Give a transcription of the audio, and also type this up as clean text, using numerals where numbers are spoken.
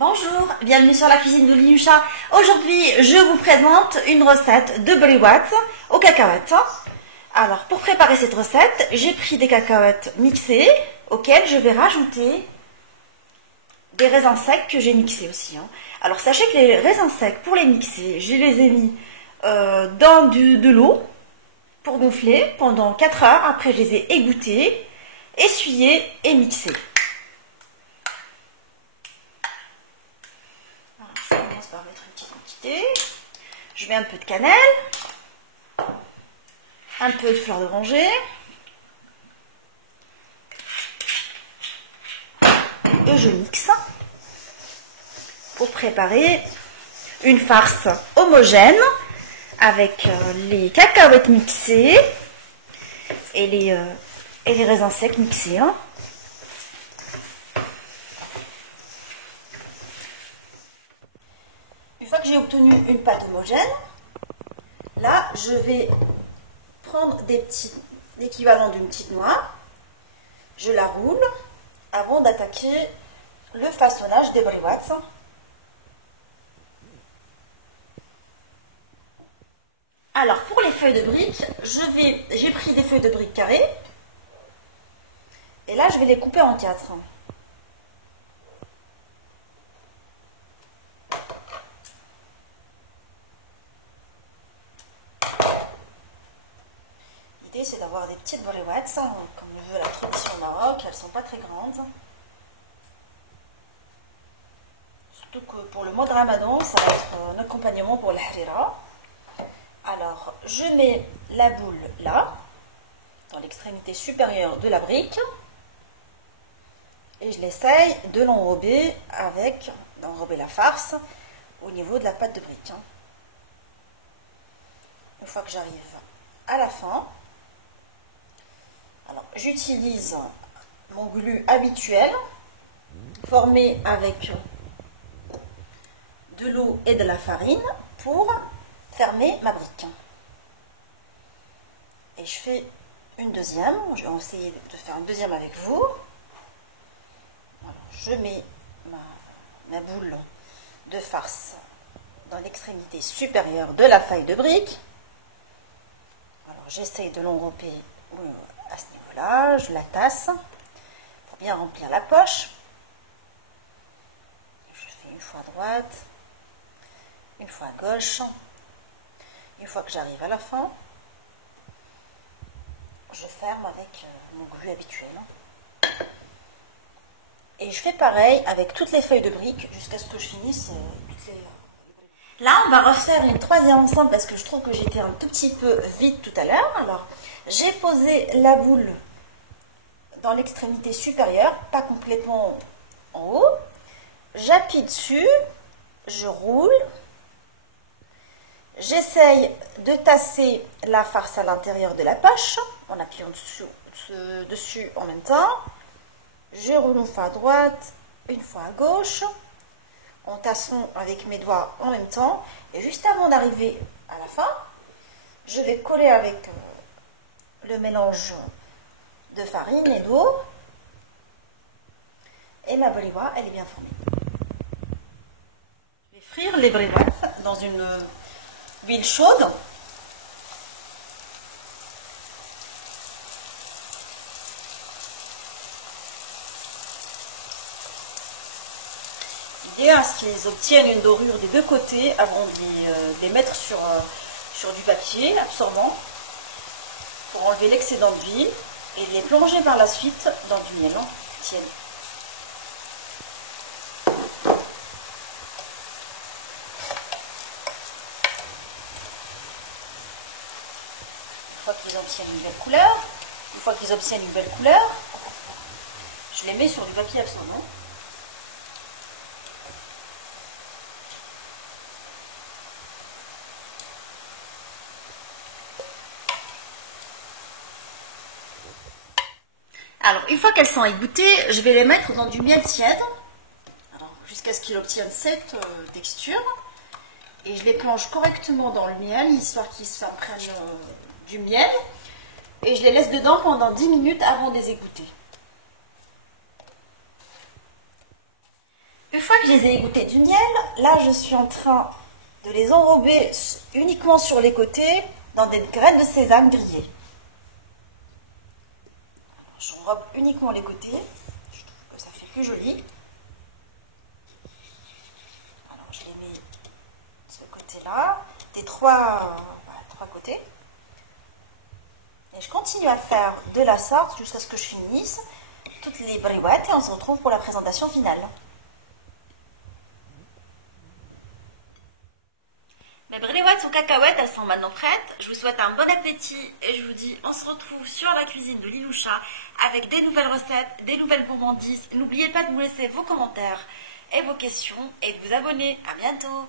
Bonjour, bienvenue sur la cuisine de Liusha. Aujourd'hui, je vous présente une recette de briwat aux cacahuètes. Alors, pour préparer cette recette, j'ai pris des cacahuètes mixées auxquelles je vais rajouter des raisins secs que j'ai mixés aussi. Alors, sachez que les raisins secs, pour les mixer, je les ai mis dans de l'eau pour gonfler pendant 4 heures. Après, je les ai égouttés, essuyés et mixés. Je commence par mettre une petite quantité. Je mets un peu de cannelle, un peu de fleur d'oranger, et je mixe pour préparer une farce homogène avec les cacahuètes mixées et les raisins secs mixés. Une fois que j'ai obtenu une pâte homogène, là je vais prendre l'équivalent d'une petite noix, je la roule avant d'attaquer le façonnage des briwats. Alors pour les feuilles de briques, j'ai pris des feuilles de briques carrées et là je vais les couper en 4. L'idée c'est d'avoir des petites briwats, comme le veut la tradition au Maroc, elles ne sont pas très grandes. Surtout que pour le mois de Ramadan, ça va être un accompagnement pour la harira. Alors, je mets la boule là, dans l'extrémité supérieure de la brique, et je l'essaye de l'enrober d'enrober la farce au niveau de la pâte de brique. Une fois que j'arrive à la fin, alors j'utilise mon glu habituel, formé avec de l'eau et de la farine pour fermer ma brique. Et je fais une deuxième, je vais essayer de faire une deuxième avec vous. Alors, je mets ma boule de farce dans l'extrémité supérieure de la feuille de brique. Alors j'essaye de l'enrober à ce niveau-là, je la tasse pour bien remplir la poche. Je fais une fois à droite, une fois à gauche. Une fois que j'arrive à la fin, je ferme avec mon glu habituel. Et je fais pareil avec toutes les feuilles de briques jusqu'à ce que je finisse toutes les... Là, on va refaire une troisième ensemble parce que je trouve que j'étais un tout petit peu vide tout à l'heure. Alors, j'ai posé la boule dans l'extrémité supérieure, pas complètement en haut. J'appuie dessus, je roule. J'essaye de tasser la farce à l'intérieur de la poche en appuyant dessus en même temps. Je roule une fois à droite, une fois à gauche, en tassant avec mes doigts en même temps. Et juste avant d'arriver à la fin, je vais coller avec le mélange de farine et d'eau. Et ma briwa, elle est bien formée. Je vais frire les briwats dans une huile chaude. L'idée, c'est qu'ils obtiennent une dorure des deux côtés avant de les mettre sur du papier absorbant pour enlever l'excédent d'huile et les plonger par la suite dans du miel tiède. Une fois qu'ils obtiennent une belle couleur, je les mets sur du papier absorbant. Alors, une fois qu'elles sont égouttées, je vais les mettre dans du miel tiède, jusqu'à ce qu'ils obtiennent cette texture. Et je les plonge correctement dans le miel, histoire qu'ils s'imprègnent du miel. Et je les laisse dedans pendant 10 minutes avant de les égoutter. Une fois que je les ai égouttées du miel, là je suis en train de les enrober uniquement sur les côtés dans des graines de sésame grillées. J'enrobe uniquement les côtés, je trouve que ça fait plus joli. Alors je les mets de ce côté-là, des trois côtés. Et je continue à faire de la sorte jusqu'à ce que je finisse toutes les briouettes et on se retrouve pour la présentation finale. Mes briouettes aux cacahuètes, elles sont maintenant prêtes. Je vous souhaite un bon appétit et je vous dis, on se retrouve sur la cuisine de Liloucha avec des nouvelles recettes, des nouvelles gourmandises. N'oubliez pas de nous laisser vos commentaires et vos questions et de vous abonner. À bientôt!